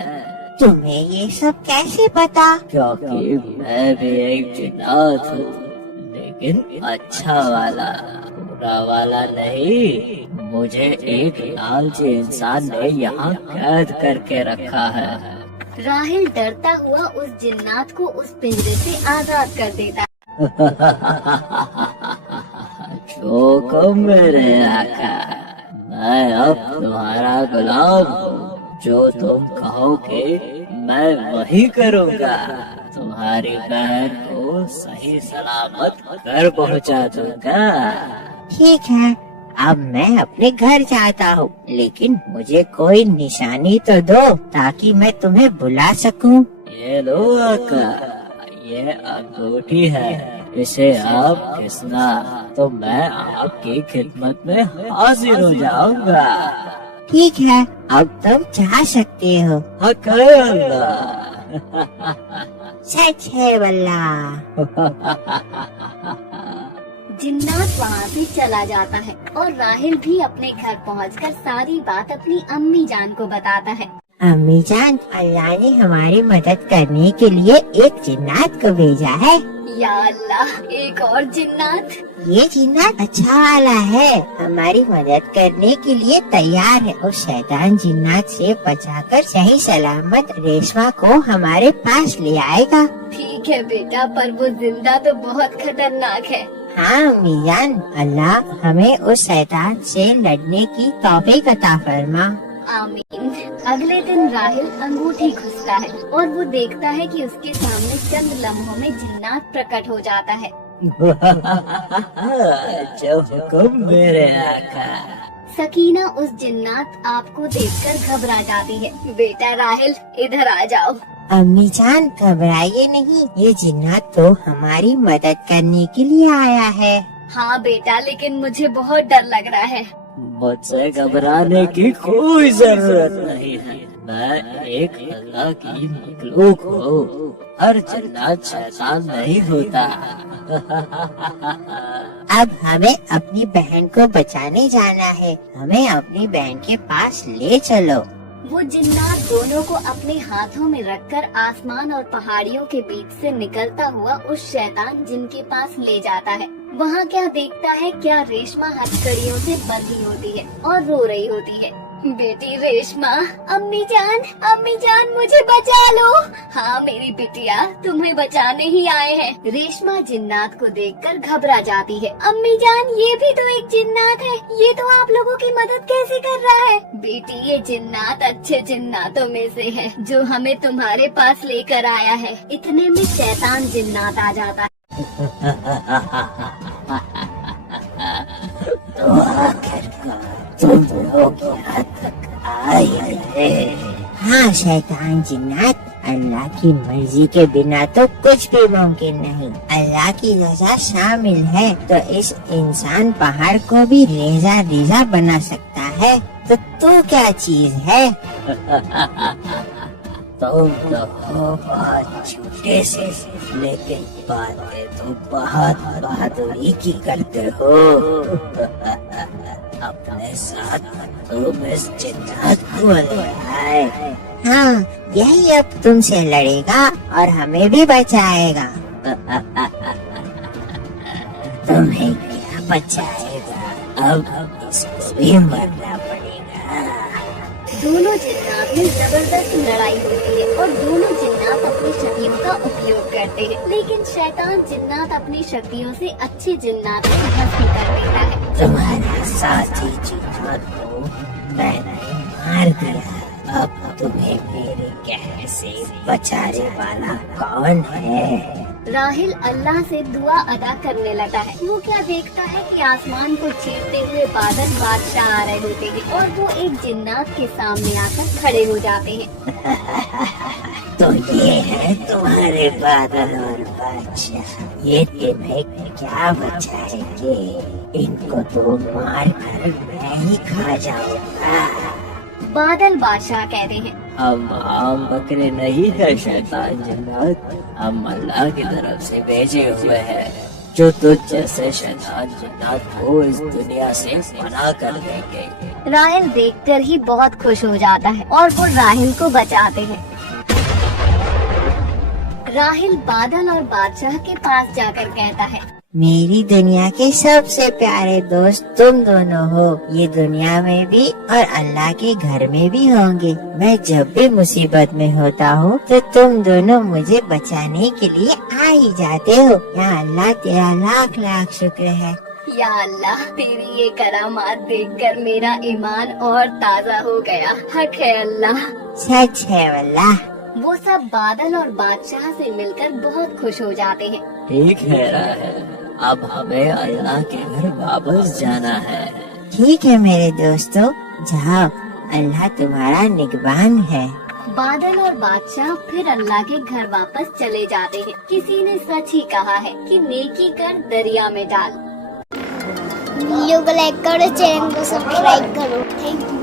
तुम्हें ये सब कैसे पता? क्योंकि मैं भी एक जिन्नात हूँ, लेकिन अच्छा वाला, बुरा वाला नहीं। मुझे एक लालची इंसान ने यहाँ कैद करके रखा है। राहिल डरता हुआ उस जिन्नात को उस पिंजरे से आजाद कर देता है। जो मेरे आका, मैं अब तुम्हारा गुलाम हूँ। जो तुम कहोगे मैं वही करूँगा। तुम्हारी बहन को सही सलामत घर पहुँचा दूंगा। ठीक है, अब मैं अपने घर जाता हूँ, लेकिन मुझे कोई निशानी तो दो ताकि मैं तुम्हें बुला सकूं। ये लो आका, ये अंगूठी है, इसे आप घिसना तो मैं आपकी खिदमत में हाजिर हो जाऊंगा। ठीक है, अब तुम जा सकते हो। अल्लाह। सच है वल्ला। जिन्नात वहाँ से चला जाता है और राहिल भी अपने घर पहुँचकर सारी बात अपनी अम्मी जान को बताता है। अम्मी जान, अल्लाह ने हमारी मदद करने के लिए एक जिन्नात को भेजा है। या अल्लाह, एक और जिन्नात? ये जिन्नात अच्छा वाला है, हमारी मदद करने के लिए तैयार है। उस शैतान जिन्नात से बचाकर सही सलामत रेशमा को हमारे पास ले आएगा। ठीक है बेटा, पर वो जिंदा तो बहुत खतरनाक है। हाँ अम्मी जान, अल्लाह हमें उस शैतान से लड़ने की तौफीक अता फरमा। आमीन। अगले दिन राहिल अंगूठी घुसता है और वो देखता है कि उसके सामने चंद लम्हों में जिन्नात प्रकट हो जाता है। जो हुक्म मेरे आका। सकीना उस जिन्नात आपको देखकर घबरा जाती है। बेटा राहिल, इधर आ जाओ। अम्मी जान, घबराइए नहीं, ये जिन्नात तो हमारी मदद करने के लिए आया है। हाँ बेटा, लेकिन मुझे बहुत डर लग रहा है। मुझसे घबराने की कोई जरूरत नहीं है। मैं एक अल्लाह की मखलूक हूँ। हर जिन्नात शैतान नहीं होता। अब हमें अपनी बहन को बचाने जाना है। हमें अपनी बहन के पास ले चलो। वो जिन्नात दोनों को अपने हाथों में रखकर आसमान और पहाड़ियों के बीच से निकलता हुआ उस शैतान जिन के पास ले जाता है। वहाँ क्या देखता है, क्या रेशमा हथकड़ियों से बंधी होती है और रो रही होती है। बेटी रेशमा, अम्मी जान मुझे बचा लो। हाँ मेरी बिटिया, तुम्हें बचाने ही आए हैं। रेशमा जिन्नात को देखकर घबरा जाती है। अम्मी जान, ये भी तो एक जिन्नात है, ये तो आप लोगों की मदद कैसे कर रहा है? बेटी, ये जिन्नात अच्छे जिन्नातों में से है जो हमें तुम्हारे पास लेकर आया है। इतने में शैतान जिन्नात आ जाता है। तो आखिर तुम लोग यहाँ तक आए हैं। हाँ शैतान जिन्नात, अल्लाह की मर्जी के बिना तो कुछ भी मुमकिन नहीं। अल्लाह की रजा शामिल है तो इस इंसान पहाड़ को भी रेजा रेजा बना सकता है, तो तू क्या चीज है? तुम तो हो बहुत छोटे से, लेकिन बातें तो बहुत बहादुरी की करते हो। अपने साथ तुम इस जिन्नात को ले आए। हाँ, यही अब तुमसे लड़ेगा और हमें भी बचाएगा। तुम्हें क्या बचाएगा, अब इसको भी मरना पड़ेगा। दोनों जिन्नात में जबरदस्त लड़ाई होती है और दोनों जिन्नात अपनी शक्तियों का उपयोग करते हैं, लेकिन शैतान जिन्नात अपनी शक्तियों से अच्छे जिन्नात को भस्म कर देता है। तुम्हारे साथी जिन्नात को मैंने मार दिया, अब तुम्हें मेरे कहने से बचाने वाला कौन है? राहिल अल्लाह से दुआ अदा करने लगा है। वो क्या देखता है कि आसमान को चीरते हुए बादल बादशाह आ रहे होते हैं और वो एक जिन्नात के सामने आकर खड़े हो जाते हैं। तो ये है तुम्हारे बादल और बादशाह, ये तुम्हें क्या बचाएंगे? इनको तो मार कर मैं ही खा जाऊंगा। बादल बादशाह कहते हैं, हम आम बकरे नहीं है शैतान जिन्नात, हम अल्लाह की तरफ से भेजे हुए हैं, जो तुझ जैसे शैतान जिन्नात को इस दुनिया से मना कर देंगे। राहिल देखकर ही बहुत खुश हो जाता है और वो राहिल को बचाते हैं। राहिल बादल और बादशाह के पास जाकर कहता है, मेरी दुनिया के सबसे प्यारे दोस्त तुम दोनों हो। ये दुनिया में भी और अल्लाह के घर में भी होंगे। मैं जब भी मुसीबत में होता हूँ तो तुम दोनों मुझे बचाने के लिए आ ही जाते हो। या अल्लाह तेरा लाख लाख शुक्र है। या अल्लाह, तेरी ये करामात देखकर मेरा ईमान और ताज़ा हो गया। हक है अल्लाह। सच है वल्लाह। वो सब बादल और बादशाह से मिलकर बहुत खुश हो जाते हैं। ठीक है राहिल, अब हमें अल्लाह के घर वापस जाना है। ठीक है मेरे दोस्तों, जाओ, अल्लाह तुम्हारा निगहबान है। बादल और बादशाह फिर अल्लाह के घर वापस चले जाते हैं। किसी ने सच ही कहा है कि नेकी कर दरिया में डाल। वीडियो को लाइक करो, चैनल को सब्सक्राइब करो। Thank you.